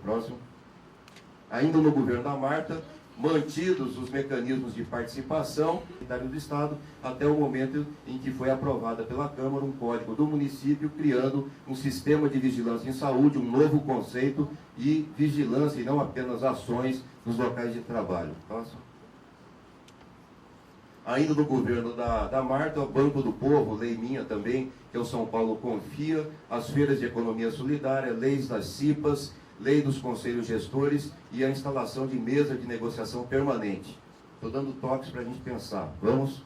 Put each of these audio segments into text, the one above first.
Próximo. Ainda no governo da Marta, mantidos os mecanismos de participação do Estado, até o momento em que foi aprovada pela Câmara um código do município, criando um sistema de vigilância em saúde, um novo conceito de vigilância e não apenas ações nos locais de trabalho. Próximo. Ainda no governo da Marta, o Banco do Povo, lei minha também, que é o São Paulo Confia, as feiras de economia solidária, leis das CIPAs, lei dos conselhos gestores e a instalação de mesa de negociação permanente. Estou dando toques para a gente pensar. Vamos?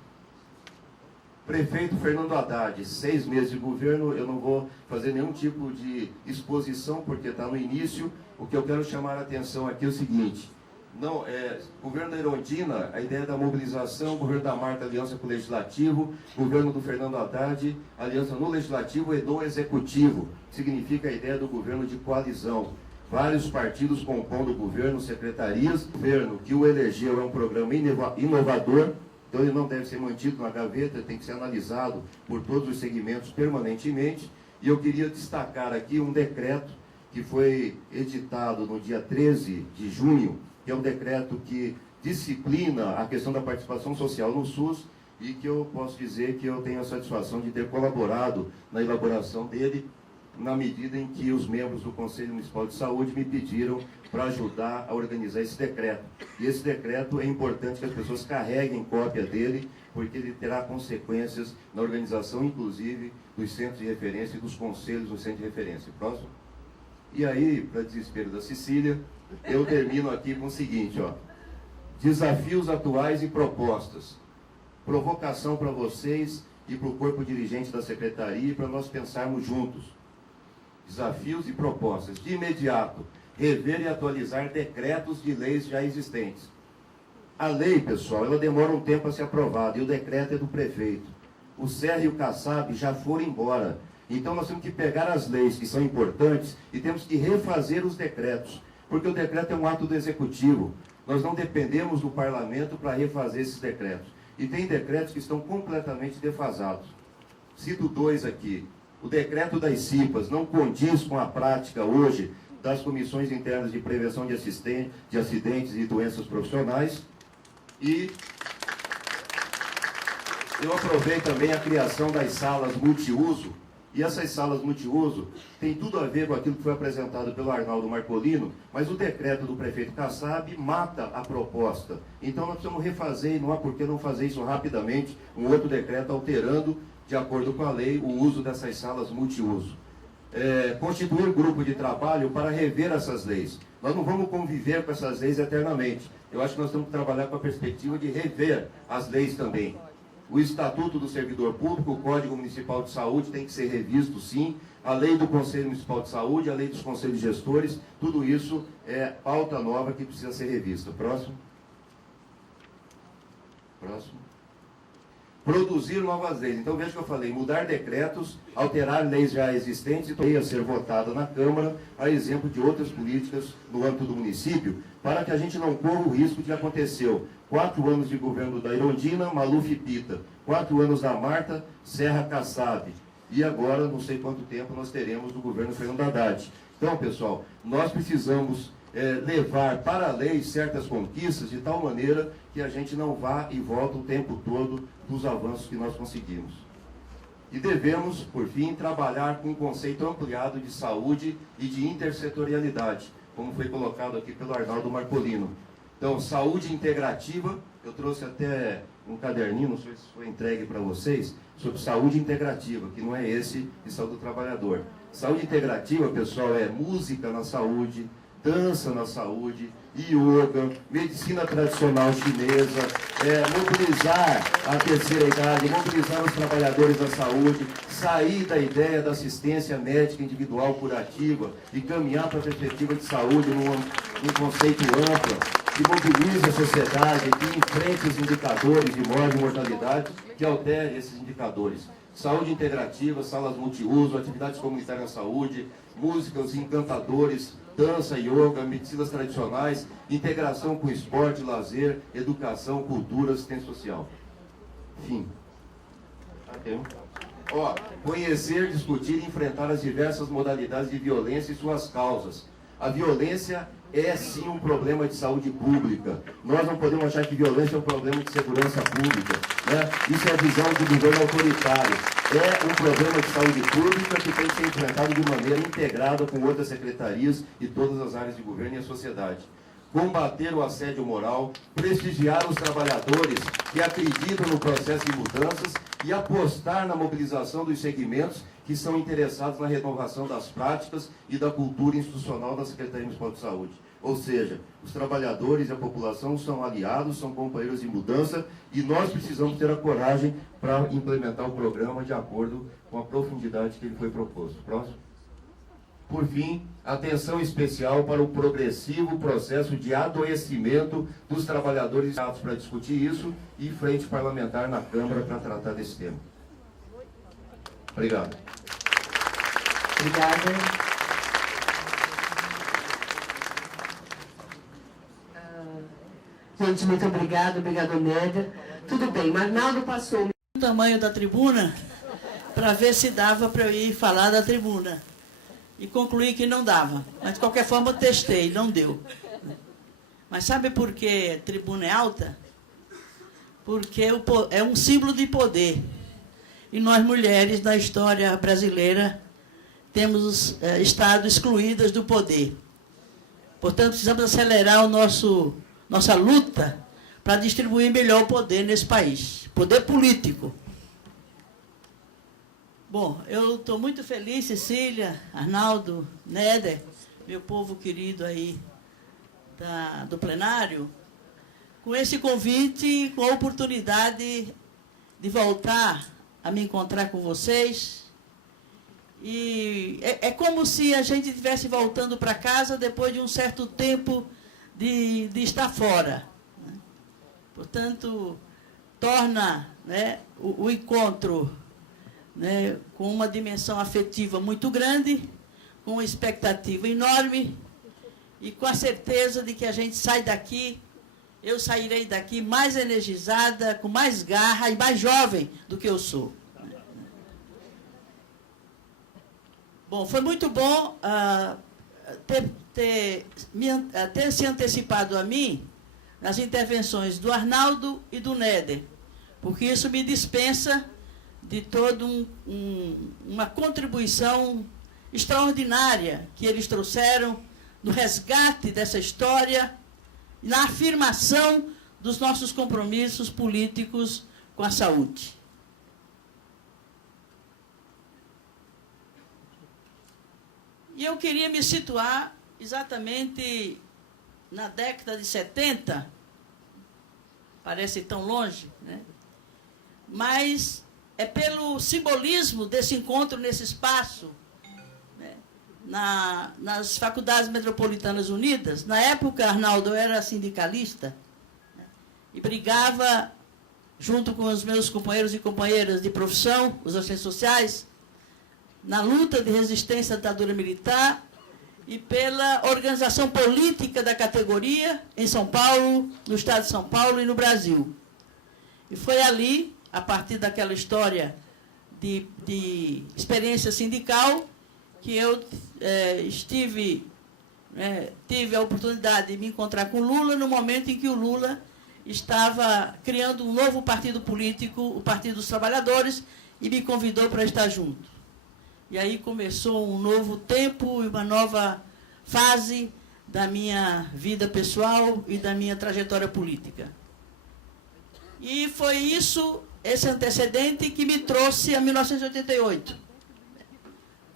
Prefeito Fernando Haddad, 6 meses de governo, eu não vou fazer nenhum tipo de exposição, porque está no início. O que eu quero chamar a atenção aqui é o seguinte: governo da Erundina, a ideia da mobilização, governo da Marta, aliança com o Legislativo, governo do Fernando Haddad, aliança no Legislativo e no Executivo, significa a ideia do governo de coalizão. Vários partidos compondo o governo, secretarias, o governo que o elegeu é um programa inovador, então ele não deve ser mantido na gaveta, tem que ser analisado por todos os segmentos permanentemente. E eu queria destacar aqui um decreto que foi editado no dia 13 de junho, que é um decreto que disciplina a questão da participação social no SUS e que eu posso dizer que eu tenho a satisfação de ter colaborado na elaboração dele, na medida em que os membros do Conselho Municipal de Saúde me pediram para ajudar a organizar esse decreto. E esse decreto é importante que as pessoas carreguem cópia dele, porque ele terá consequências na organização, inclusive, dos centros de referência e dos conselhos do centro de referência. Próximo. E aí, para desespero da Cecília, eu termino aqui com o seguinte, ó: desafios atuais e propostas. Provocação para vocês e para o corpo dirigente da Secretaria, para nós pensarmos juntos. Desafios e propostas. De imediato, rever e atualizar decretos de leis já existentes. A lei, pessoal, ela demora um tempo a ser aprovada, e o decreto é do prefeito. O Serra e o Kassab já foram embora. Então nós temos que pegar as leis que são importantes e temos que refazer os decretos, porque o decreto é um ato do Executivo. Nós não dependemos do Parlamento para refazer esses decretos. E tem decretos que estão completamente defasados. Cito 2 aqui. O decreto das CIPAs não condiz com a prática hoje das comissões internas de prevenção de acidentes e doenças profissionais. E eu aprovei também a criação das salas multiuso. E essas salas multiuso têm tudo a ver com aquilo que foi apresentado pelo Arnaldo Marcolino, mas o decreto do prefeito Kassab mata a proposta. Então nós precisamos refazer, e não há por que não fazer isso rapidamente, um outro decreto alterando, de acordo com a lei, o uso dessas salas multiuso. Constituir um grupo de trabalho para rever essas leis. Nós não vamos conviver com essas leis eternamente. Eu acho que nós temos que trabalhar com a perspectiva de rever as leis também. O Estatuto do Servidor Público, o Código Municipal de Saúde tem que ser revisto, sim. A lei do Conselho Municipal de Saúde, a lei dos Conselhos Gestores, tudo isso é pauta nova que precisa ser revista. Próximo. Próximo. Produzir novas leis. Então veja que eu falei, mudar decretos, alterar leis já existentes e a ser votada na Câmara, a exemplo de outras políticas no âmbito do município, para que a gente não corra o risco de aconteceu 4 anos de governo da Erundina, Maluf e Pita, 4 anos da Marta, Serra, Kassab, e agora não sei quanto tempo nós teremos do governo Fernando Haddad. Então, pessoal, nós precisamos levar para a lei certas conquistas de tal maneira que a gente não vá e volta o tempo todo dos avanços que nós conseguimos. E devemos, por fim, trabalhar com um conceito ampliado de saúde e de intersetorialidade, como foi colocado aqui pelo Arnaldo Marcolino. Então, saúde integrativa, eu trouxe até um caderninho, não sei se foi entregue para vocês, sobre saúde integrativa, que não é esse de saúde do trabalhador. Saúde integrativa, pessoal, é música na saúde, dança na saúde, yoga, medicina tradicional chinesa, mobilizar a terceira idade, mobilizar os trabalhadores da saúde, sair da ideia da assistência médica individual curativa e caminhar para a perspectiva de saúde num conceito amplo, que mobilize a sociedade, que enfrente os indicadores de morte e mortalidade, que altere esses indicadores. Saúde integrativa, salas multiuso, atividades comunitárias na saúde, músicas, encantadores, dança, yoga, medicinas tradicionais, integração com esporte, lazer, educação, cultura, assistência social. Fim. Conhecer, discutir e enfrentar as diversas modalidades de violência e suas causas. A violência é sim um problema de saúde pública. Nós não podemos achar que violência é um problema de segurança pública, né? Isso é a visão do governo autoritário. É um problema de saúde pública que tem que ser enfrentado de maneira integrada com outras secretarias e todas as áreas de governo e a sociedade. Combater o assédio moral, prestigiar os trabalhadores que acreditam no processo de mudanças e apostar na mobilização dos segmentos que são interessados na renovação das práticas e da cultura institucional da Secretaria Municipal de Saúde. Ou seja, os trabalhadores e a população são aliados, são companheiros de mudança e nós precisamos ter a coragem para implementar o programa de acordo com a profundidade que ele foi proposto. Próximo. Por fim, atenção especial para o progressivo processo de adoecimento dos trabalhadores para discutir isso e frente parlamentar na Câmara para tratar desse tema. Obrigado. Obrigada. Gente, muito obrigado, Nédia. Tudo bem, mas Arnaldo passou O tamanho da tribuna para ver se dava para eu ir falar da tribuna. E concluí que não dava. Mas, de qualquer forma, eu testei, não deu. Mas sabe por que a tribuna é alta? Porque é um símbolo de poder. E nós, mulheres, na história brasileira, temos estado excluídas do poder. Portanto, precisamos acelerar nossa luta para distribuir melhor o poder nesse país. Poder político. Bom, eu estou muito feliz, Cecília, Arnaldo, Néder, meu povo querido aí do plenário, com esse convite e com a oportunidade de voltar a me encontrar com vocês. E é como se a gente estivesse voltando para casa depois de um certo tempo de estar fora. Portanto, torna, né, o encontro, né, com uma dimensão afetiva muito grande, com uma expectativa enorme e com a certeza de que a gente sai daqui, eu sairei daqui mais energizada, com mais garra e mais jovem do que eu sou. Bom, foi muito bom ter se antecipado a mim nas intervenções do Arnaldo e do Néder, porque isso me dispensa de toda uma contribuição extraordinária que eles trouxeram no resgate dessa história, na afirmação dos nossos compromissos políticos com a saúde. E eu queria me situar exatamente na década de 70, parece tão longe, né? Mas é pelo simbolismo desse encontro nesse espaço, né, nas Faculdades Metropolitanas Unidas. Na época, Arnaldo, eu era sindicalista, né, e brigava junto com os meus companheiros e companheiras de profissão, os assistentes sociais, na luta de resistência à ditadura militar e pela organização política da categoria em São Paulo, no estado de São Paulo e no Brasil. E foi ali, a partir daquela história de experiência sindical, que eu tive a oportunidade de me encontrar com Lula no momento em que o Lula estava criando um novo partido político, o Partido dos Trabalhadores, e me convidou para estar junto. E aí começou um novo tempo e uma nova fase da minha vida pessoal e da minha trajetória política. E foi isso, esse antecedente, que me trouxe a 1988,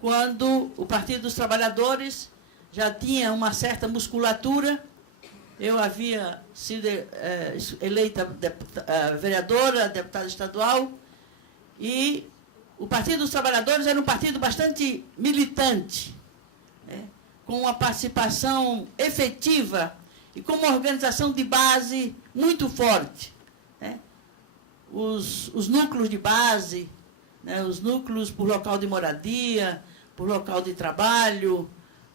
quando o Partido dos Trabalhadores já tinha uma certa musculatura. Eu havia sido eleita vereadora, deputada estadual, e o Partido dos Trabalhadores era um partido bastante militante, né, com uma participação efetiva e com uma organização de base muito forte. Né. Os núcleos de base, né, os núcleos por local de moradia, por local de trabalho,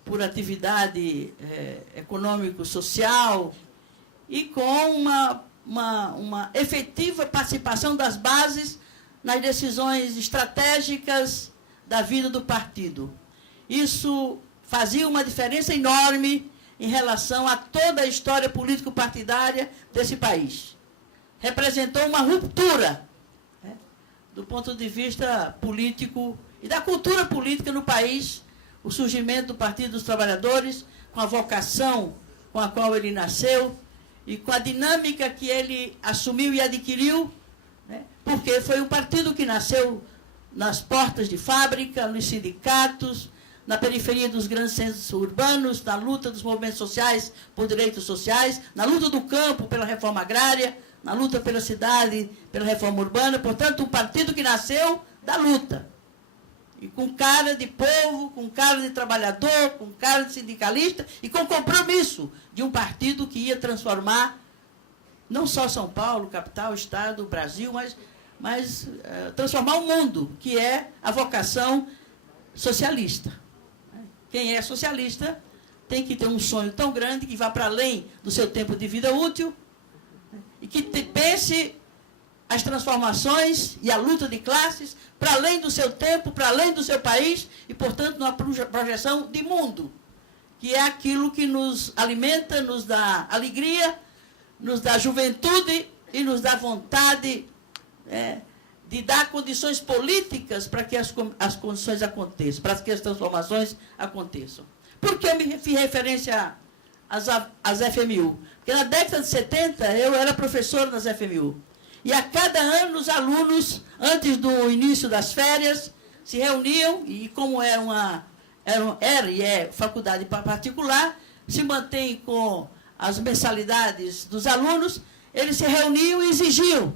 por atividade econômico-social, e com uma efetiva participação das bases nas decisões estratégicas da vida do partido. Isso fazia uma diferença enorme em relação a toda a história político-partidária desse país. Representou uma ruptura, né, do ponto de vista político e da cultura política no país, o surgimento do Partido dos Trabalhadores, com a vocação com a qual ele nasceu e com a dinâmica que ele assumiu e adquiriu, né, porque foi um partido que nasceu nas portas de fábrica, nos sindicatos, na periferia dos grandes centros urbanos, na luta dos movimentos sociais por direitos sociais, na luta do campo pela reforma agrária, na luta pela cidade, pela reforma urbana. Portanto, um partido que nasceu da luta. E com cara de povo, com cara de trabalhador, com cara de sindicalista e com compromisso de um partido que ia transformar não só São Paulo, capital, estado, Brasil, mas transformar o mundo, que é a vocação socialista. Quem é socialista tem que ter um sonho tão grande que vá para além do seu tempo de vida útil e que pense as transformações e a luta de classes para além do seu tempo, para além do seu país e, portanto, numa projeção de mundo, que é aquilo que nos alimenta, nos dá alegria, nos dá juventude e nos dá vontade de dar condições políticas para que as condições aconteçam, para que as transformações aconteçam. Por que eu me fiz referência às FMU? Porque na década de 70 eu era professor nas FMU. E a cada ano os alunos, antes do início das férias, se reuniam, e como era e é faculdade particular, se mantém com as mensalidades dos alunos, eles se reuniam e exigiam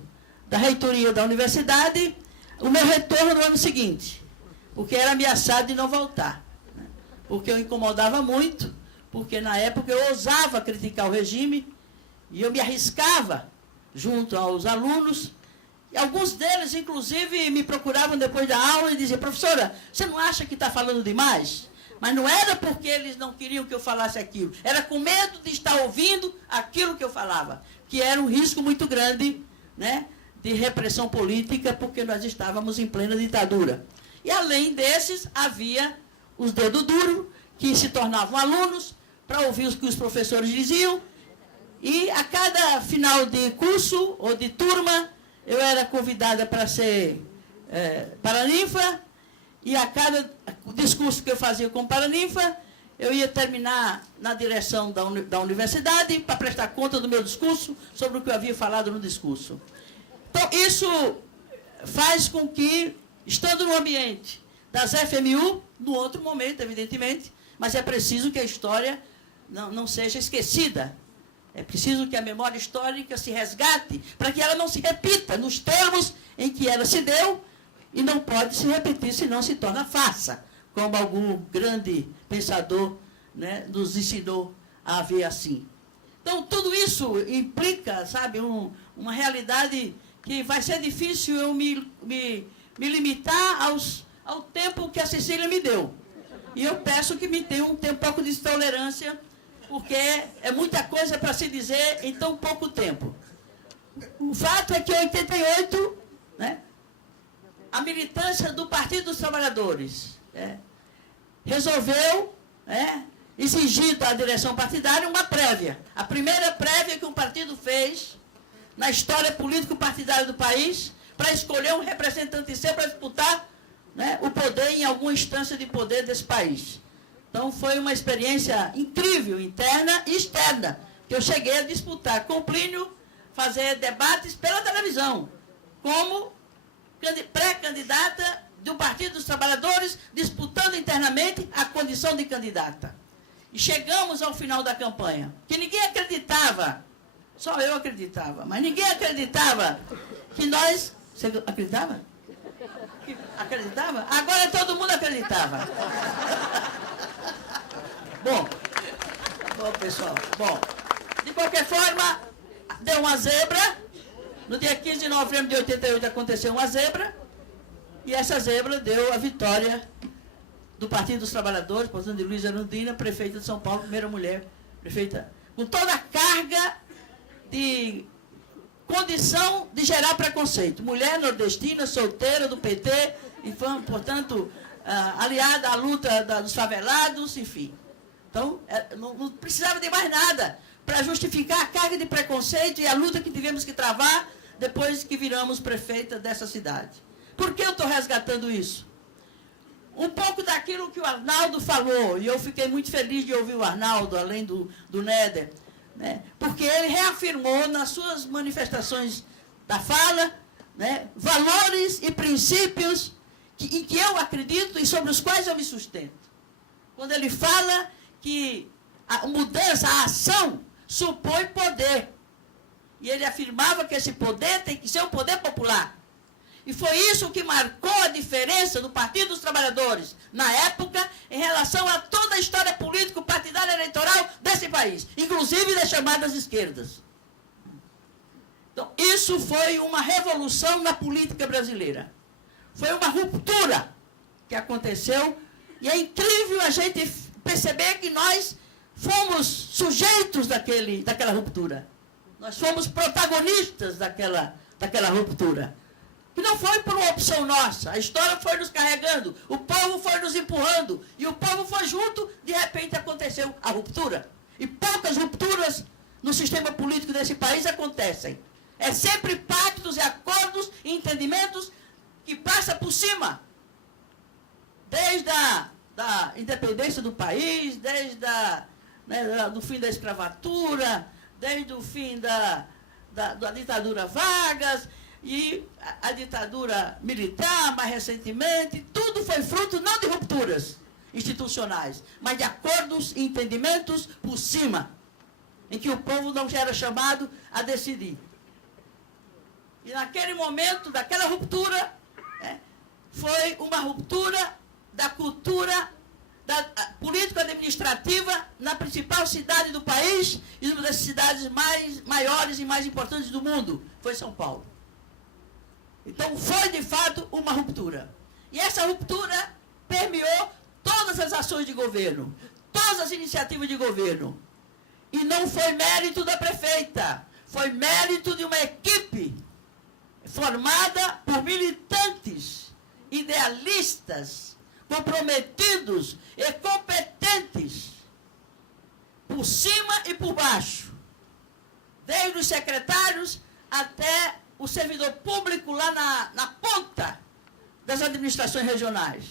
da reitoria da universidade o meu retorno no ano seguinte, porque era ameaçado de não voltar, né? Porque eu incomodava muito, porque na época eu ousava criticar o regime e eu me arriscava junto aos alunos, e alguns deles, inclusive, me procuravam depois da aula e diziam: professora, você não acha que está falando demais? Mas não era porque eles não queriam que eu falasse aquilo, era com medo de estar ouvindo aquilo que eu falava, que era um risco muito grande, né, de repressão política, porque nós estávamos em plena ditadura. E, além desses, havia os dedos duros, que se tornavam alunos, para ouvir o que os professores diziam, e a cada final de curso ou de turma, eu era convidada para ser paraninfa, e a cada discurso que eu fazia como paraninfa, eu ia terminar na direção da universidade para prestar conta do meu discurso sobre o que eu havia falado no discurso. Então, isso faz com que, estando no ambiente das FMU, no outro momento, evidentemente, mas é preciso que a história não seja esquecida. É preciso que a memória histórica se resgate para que ela não se repita nos termos em que ela se deu, e não pode se repetir, senão se torna farsa, como algum grande pensador, né, nos ensinou a ver assim. Então, tudo isso implica, sabe, uma realidade que vai ser difícil eu me limitar ao tempo que a Cecília me deu. E eu peço que me tenha um pouco de tolerância, porque é muita coisa para se dizer em tão pouco tempo. O fato é que em 88, né, a militância do Partido dos Trabalhadores resolveu exigir da direção partidária uma prévia. A primeira prévia que um partido fez na história político-partidária do país, para escolher um representante seu para disputar, né, o poder em alguma instância de poder desse país. Então, foi uma experiência incrível, interna e externa, que eu cheguei a disputar com o Plínio, fazer debates pela televisão, como pré-candidata do Partido dos Trabalhadores, disputando internamente a condição de candidata. E chegamos ao final da campanha, que ninguém acreditava, só eu acreditava, mas ninguém acreditava que nós... Você acreditava? Acreditava? Agora todo mundo acreditava. Bom, pessoal, de qualquer forma, deu uma zebra. No dia 15 de novembro de 88 aconteceu uma zebra, e essa zebra deu a vitória do Partido dos Trabalhadores, portanto, de Luiza Erundina, prefeita de São Paulo, primeira mulher prefeita, com toda a carga de condição de gerar preconceito. Mulher nordestina, solteira, do PT, e, portanto, aliada à luta dos favelados, enfim. Então, não precisava de mais nada para justificar a carga de preconceito e a luta que tivemos que travar depois que viramos prefeita dessa cidade. Por que eu estou resgatando isso? Um pouco daquilo que o Arnaldo falou, e eu fiquei muito feliz de ouvir o Arnaldo, além do Néder, né? Porque ele reafirmou nas suas manifestações da fala, né, valores e princípios em que eu acredito e sobre os quais eu me sustento. Quando ele fala que a mudança, a ação, supõe poder. E ele afirmava que esse poder tem que ser um poder popular. E foi isso que marcou a diferença do Partido dos Trabalhadores, na época, em relação a toda a história político-partidária eleitoral desse país, inclusive das chamadas esquerdas. Então, isso foi uma revolução na política brasileira. Foi uma ruptura que aconteceu, e é incrível a gente perceber que nós fomos sujeitos daquela ruptura. Nós fomos protagonistas daquela ruptura. E não foi por uma opção nossa. A história foi nos carregando, o povo foi nos empurrando, e o povo foi junto, de repente aconteceu a ruptura. E poucas rupturas no sistema político desse país acontecem. É sempre pactos e acordos e entendimentos que passam por cima. Desde da independência do país, desde do fim da escravatura, desde o fim da ditadura Vargas, e a ditadura militar, mais recentemente, tudo foi fruto não de rupturas institucionais, mas de acordos e entendimentos por cima, em que o povo não era chamado a decidir. E naquele momento, daquela ruptura, foi uma ruptura da cultura político-administrativa na principal cidade do país e uma das cidades maiores e mais importantes do mundo, foi São Paulo. Então, foi, de fato, uma ruptura. E essa ruptura permeou todas as ações de governo, todas as iniciativas de governo. E não foi mérito da prefeita, foi mérito de uma equipe formada por militantes, idealistas, comprometidos e competentes, por cima e por baixo, desde os secretários até o servidor público lá na ponta das administrações regionais.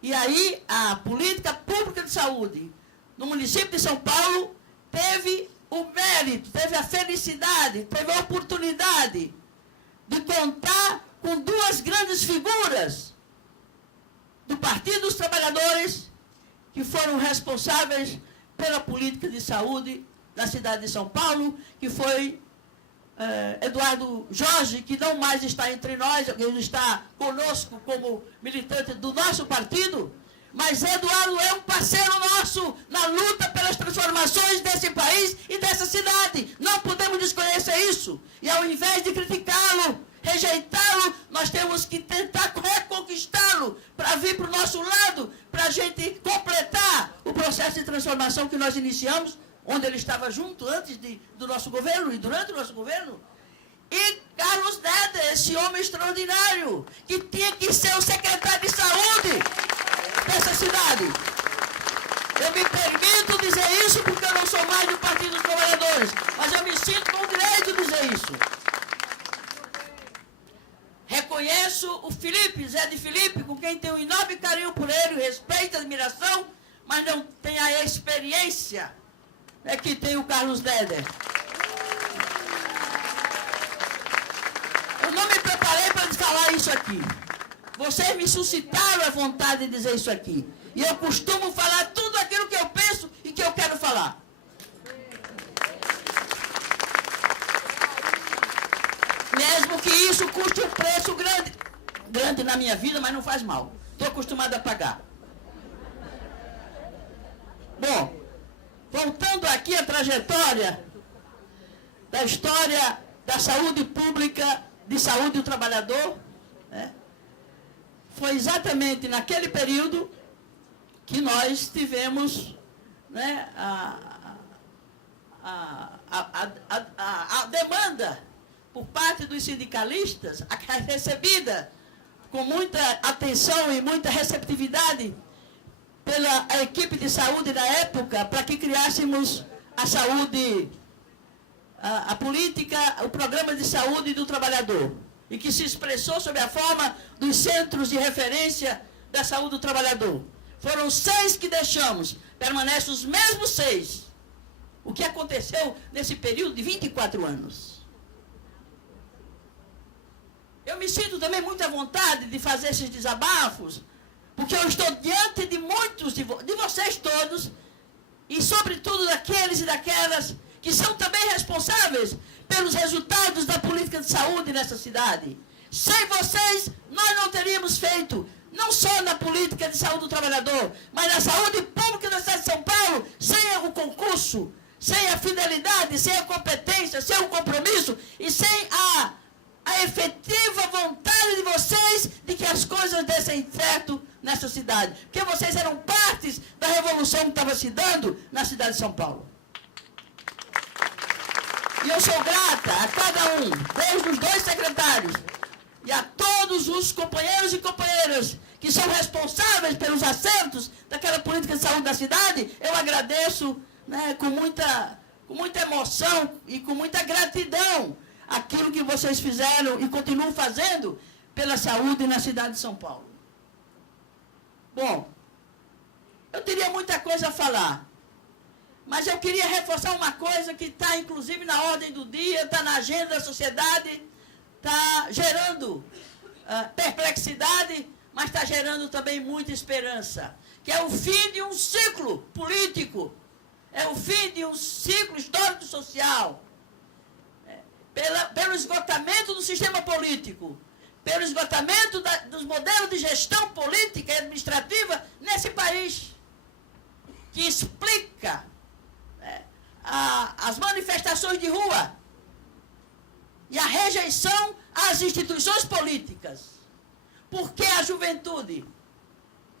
E aí a política pública de saúde no município de São Paulo teve o mérito, teve a felicidade, teve a oportunidade de contar com duas grandes figuras do Partido dos Trabalhadores que foram responsáveis pela política de saúde da cidade de São Paulo, que foi Eduardo Jorge, que não mais está entre nós, ele está conosco como militante do nosso partido, mas Eduardo é um parceiro nosso na luta pelas transformações desse país e dessa cidade. Não podemos desconhecer isso. E ao invés de criticá-lo, rejeitá-lo, nós temos que tentar reconquistá-lo para vir para o nosso lado, para a gente completar o processo de transformação que nós iniciamos, onde ele estava junto antes do nosso governo e durante o nosso governo. E Carlos Néder, esse homem extraordinário, que tinha que ser o secretário de saúde dessa cidade. Eu me permito dizer isso porque eu não sou mais do Partido dos Trabalhadores, mas eu me sinto com o direito de dizer isso. Reconheço o Felipe, Zé de Felipe, com quem tenho um enorme carinho por ele, respeito, admiração, mas não tem a experiência que tem o Carlos Néder. Eu não me preparei para falar isso aqui. Vocês me suscitaram a vontade de dizer isso aqui. E eu costumo falar tudo aquilo que eu penso e que eu quero falar. Mesmo que isso custe um preço grande. Grande na minha vida, mas não faz mal. Estou acostumado a pagar. Bom, voltando aqui à trajetória da história da saúde pública, de saúde do trabalhador, foi exatamente naquele período que nós tivemos a demanda por parte dos sindicalistas, recebida com muita atenção e muita receptividade pela equipe de saúde da época, para que criássemos a saúde, a política, o programa de saúde do trabalhador, e que se expressou sob a forma dos centros de referência da saúde do trabalhador. Foram 6 que deixamos, permanecem os mesmos 6. O que aconteceu nesse período de 24 anos? Eu me sinto também muito à vontade de fazer esses desabafos, porque eu estou diante de muitos de vocês todos, e sobretudo daqueles e daquelas que são também responsáveis pelos resultados da política de saúde nessa cidade. Sem vocês, nós não teríamos feito, não só na política de saúde do trabalhador, mas na saúde pública da cidade de São Paulo, sem o concurso, sem a fidelidade, sem a competência, sem o compromisso e sem a efetiva vontade de vocês de que as coisas dessem certo nessa cidade. Porque vocês eram partes da revolução que estava se dando na cidade de São Paulo. E eu sou grata a cada um, desde os 2 secretários, e a todos os companheiros e companheiras que são responsáveis pelos acertos daquela política de saúde da cidade. Eu agradeço, né, com muita emoção e com muita gratidão aquilo que vocês fizeram e continuam fazendo pela saúde na cidade de São Paulo. Bom, eu teria muita coisa a falar, mas eu queria reforçar uma coisa que está, inclusive, na ordem do dia, está na agenda da sociedade, está gerando perplexidade, mas está gerando também muita esperança, que é o fim de um ciclo político, é o fim de um ciclo histórico-social, pelo esgotamento do sistema político, pelo esgotamento dos modelos de gestão política e administrativa nesse país, que explica as manifestações de rua e a rejeição às instituições políticas. Porque a juventude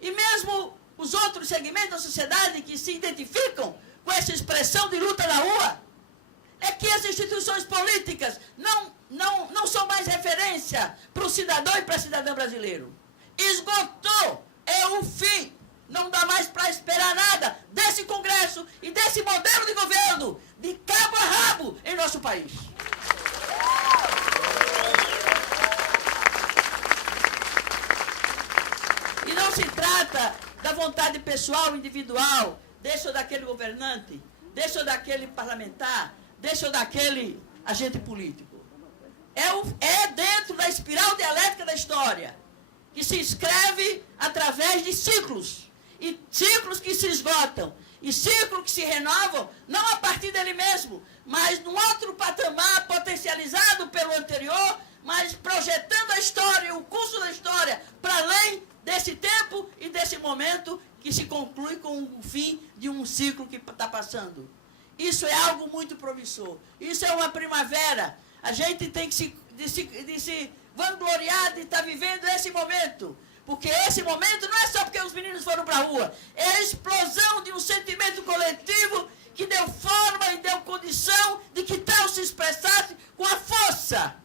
e mesmo os outros segmentos da sociedade que se identificam com essa expressão de luta na rua, é que as instituições políticas não são mais referência para o cidadão e para a cidadã brasileiro. Esgotou, é o fim. Não dá mais para esperar nada desse Congresso e desse modelo de governo de cabo a rabo em nosso país. E não se trata da vontade pessoal, individual, desse ou daquele governante, desse ou daquele parlamentar, desse ou daquele agente político. É dentro da espiral dialética da história, que se escreve através de ciclos, e ciclos que se esgotam, e ciclos que se renovam, não a partir dele mesmo, mas num outro patamar potencializado pelo anterior, mas projetando a história, o curso da história, para além desse tempo e desse momento que se conclui com o fim de um ciclo que está passando. Isso é algo muito promissor. Isso é uma primavera. A gente tem que se vangloriar de estar vivendo esse momento. Porque esse momento não é só porque os meninos foram para a rua. É a explosão de um sentimento coletivo que deu forma e deu condição de que tal se expressasse com a força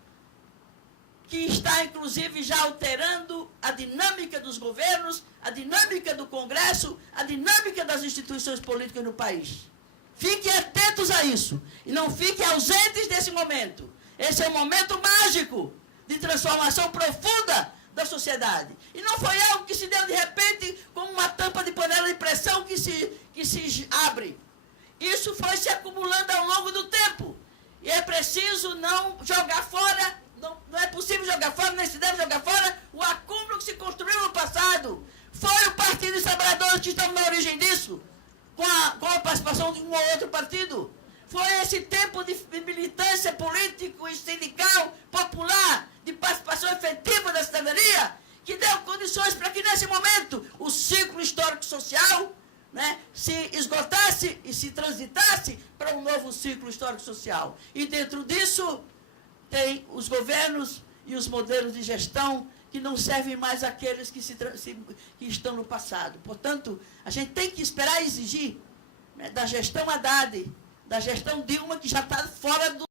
que está, inclusive, já alterando a dinâmica dos governos, a dinâmica do Congresso, a dinâmica das instituições políticas no país. Fiquem atentos a isso e não fiquem ausentes desse momento. Esse é um momento mágico de transformação profunda da sociedade. E não foi algo que se deu de repente como uma tampa de panela de pressão que se abre. Isso foi se acumulando ao longo do tempo. E é preciso não jogar fora, não é possível jogar fora, nem se deve jogar fora o acúmulo que se construiu no passado. Foi o Partido dos Trabalhadores que estão na origem disso, com a participação de um ou outro partido. Foi esse tempo de militância político e sindical, popular, de participação efetiva da cidadania, que deu condições para que, nesse momento, o ciclo histórico-social, né, se esgotasse e se transitasse para um novo ciclo histórico-social. E dentro disso, tem os governos e os modelos de gestão que não servem mais àqueles que estão no passado. Portanto, a gente tem que esperar e exigir, né, da gestão Haddad, da gestão Dilma, que já está fora do